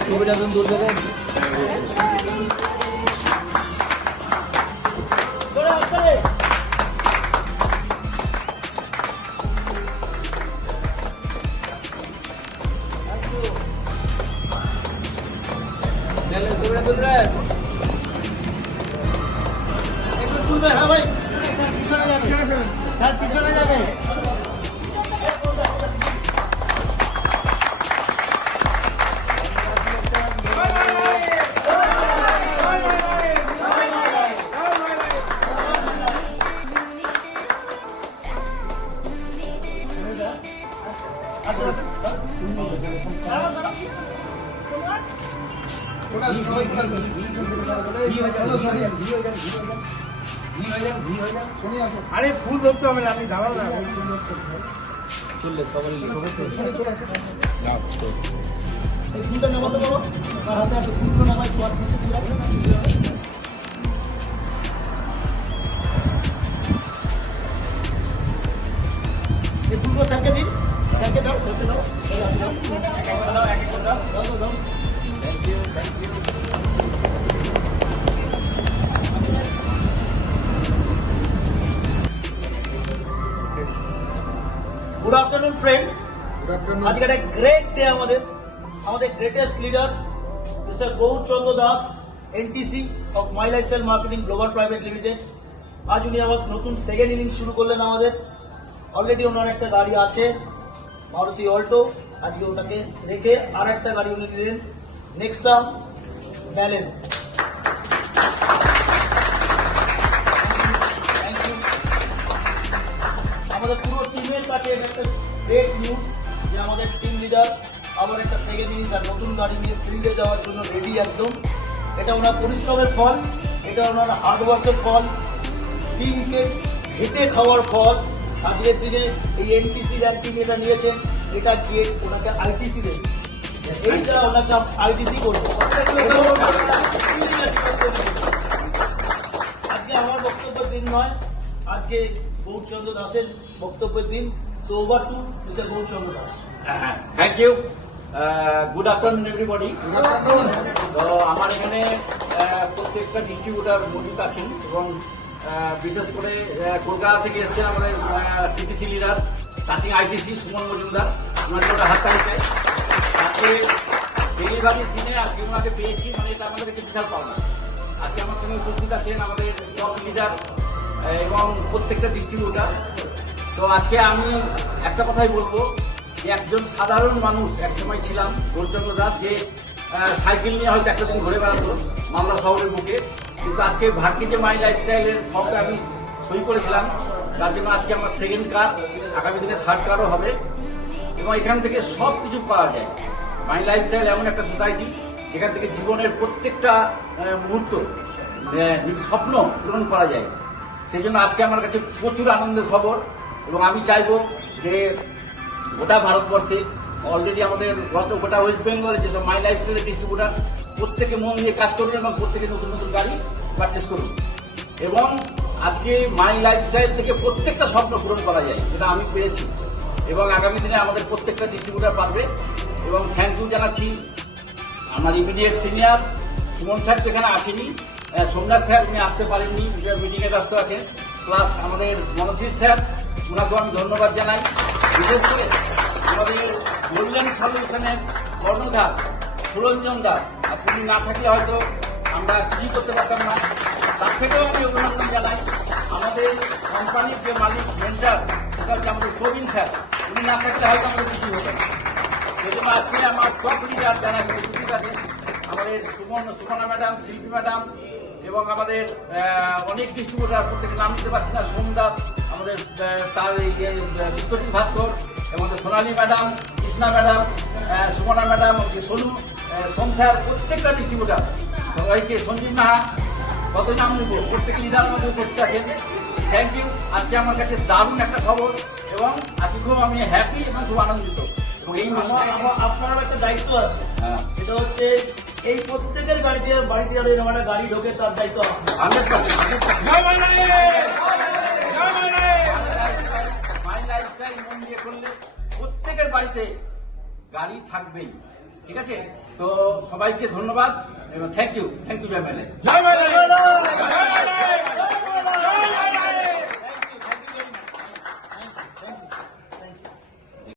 তুমি তুলতে দেন হ্যাঁ ভাই। পিছনে যাবে। স্যার পিছনে যাবে। আরে ফুল ধরতে হবে না আপনি দাঁড়াও না তুললে সবাই ফুলটা নামাতে বলো আর হাতে আছে ফুলটা নামাই তো আর কিছু এই ফুলগুলো স্যারকে দিন গুড আফটারনুন ফ্রেন্ডস আজকে একটা গ্রেট ডে আমাদের। আমাদের greatest leader mister Gour Chandra Das NTC of my lifestyle marketing global private limited আজ উনি আবার নতুন সেকেন্ড ইনিংস শুরু করলেন আমাদের। অলরেডি ওনার একটা গাড়ি আছে। মারুতি অল্টো, আজকে ওটাকে রেখে আর একটা গাড়ি উনি নিলেন, নেক্সাম ব্যালেন। আমাদের পুরো টিমের কাছে একটা গ্রেট নিউজ যে আমাদের টিম লিডার আবার একটা সেকেন্ড ইনিংস আর নতুন গাড়ি নিয়ে ফিল্ডে যাওয়ার জন্য রেডি একদম। এটা ওনার পরিশ্রমের ফল, এটা ওনার হার্ডওয়ার্কের ফল টিমকে হেঁটে খাওয়ার ফল। আজকের দিনে এই এনটিসি র্যাঙ্কিং এটা নিয়েছেন এটা গিয়ে ওনাকে আইটিসি দেবে। এইটা ওনাকে আইটিসি করব আজকে আমার বক্তব্যের দিন নয় আজকে গৌরচন্দ্র দাসের বক্তব্যের দিন। So over to mister Gourchandra Das. Thank you good afternoon everybody তো আমার এখানে আহ, প্রত্যেকটা ডিস্ট্রিবিউটার মজুদ আছেন এবং বিশেষ করে কলকাতা থেকে এসছেন আমাদের CTC leader touching ITC Suman Majumdar. ওনাকে ওটা হাত তালিতে আজকে ডেলিভারির দিনে আজকে ওনাকে পেয়েছি মানে এটা আমাদের কাছে বিশাল পাওনা। আজকে আমার সঙ্গে উপস্থিত আছেন আমাদের টপ লিডার এবং প্রত্যেকটা ডিস্ট্রিবিউটার তো আজকে আমি একটা কথাই বলব, যে একজন সাধারণ মানুষ একসময় ছিলাম, গৌরচন্দ্র দাস, যে সাইকেল নিয়ে হয়তো একটা দিন ঘুরে বেড়াতো মালদা শহরের বুকে। কিন্তু আজকে ভাগ্যে যে মাই লাইফস্টাইলের ফর্মটা আমি সই করেছিলাম, তার জন্য আজকে আমার সেকেন্ড কার আগামী দিনে থার্ড কারও হবে এবং এখান থেকে সব কিছু পাওয়া যায়। মাই লাইফস্টাইল এমন একটা সোসাইটি যেখান থেকে জীবনের প্রত্যেকটা মুহূর্ত স্বপ্ন পূরণ করা যায়। সেই জন্য আজকে আমার কাছে প্রচুর আনন্দের খবর এবং আমি চাইব যে গোটা ভারতবর্ষে অলরেডি আমাদের গোটা- ওয়েস্ট বেঙ্গলে যেসব মাই লাইফস্টাইলের ডিস্ট্রিবিউটার প্রত্যেকে মন নিয়ে কাজ করুন এবং প্রত্যেকে নতুন নতুন গাড়ি পারচেস করুন। এবং আজকে মাই লাইফস্টাইল থেকে প্রত্যেকটা স্বপ্ন পূরণ করা যায়, যেটা আমি পেয়েছি। এবং আগামী দিনে আমাদের প্রত্যেকটা ডিস্ট্রিবিউটার পারবে। এবং থ্যাংক ইউ জানাচ্ছি আমার ইমিডিয়েট সিনিয়র সুমন স্যার তো এখানে আসেনি। সোমনাথ স্যার উনি আসতে পারেননি মিটিংয়ে ব্যস্ত আছেন। প্লাস আমাদের মনোজিৎ স্যার ওনাকেও আমি ধন্যবাদ জানাই। বিশেষ করে আমাদের কল্যাণ সলিউশনের কর্ণধার সুরঞ্জন দাস। আপনি না থাকলে হয়তো আমরা কিছুই করতে পারতাম না। তার থেকেও আমি অভিনন্দন জানাই আমাদের কোম্পানির যে মালিক মেন্টার সেটা হচ্ছে আমাদের প্রবীণ স্যার। উনি না থাকলে হয়তো আমাদের কিছুই হতো না। সেজন্য আজকে আমার টপ লিডার যারা উপস্থিত আছেন আমাদের সুমন, সুমনা ম্যাডাম, শিল্পী ম্যাডাম এবং আমাদের অনেক ডিস্ট্রিবিউটার প্রত্যেকে নাম দিতে পারছি না সোম দাস, আমাদের তার এই বিশ্বজিৎ ভাস্কর এবং Sonali madam, Krishna madam Sumana madam Sonu sir প্রত্যেকটা ডিস্ট্রিবিউটার সবাইকে সঞ্জীব নাহা কত নাম নেব প্রত্যেক লিডার আমাদের উপস্থিত আছেন। থ্যাংক ইউ আজকে আমার কাছে দারুণ একটা খবর এবং আজকে খুব আমি হ্যাপি এবং খুব আনন্দিত। এই আপনার একটা দায়িত্ব আছে। হ্যাঁ। সেটা হচ্ছে এই প্রত্যেকের বাড়িতে বাড়িতে যারা এরকম একটা গাড়ি ঢোকে তার দায়িত্ব হান্ড্রেড পার্সেন্ট প্রত্যেকের বাড়িতে গাড়ি থাকবেই। ঠিক আছে? তো সবাইকে ধন্যবাদ। থ্যাংক ইউ থ্যাংক ইউ জয় মেলে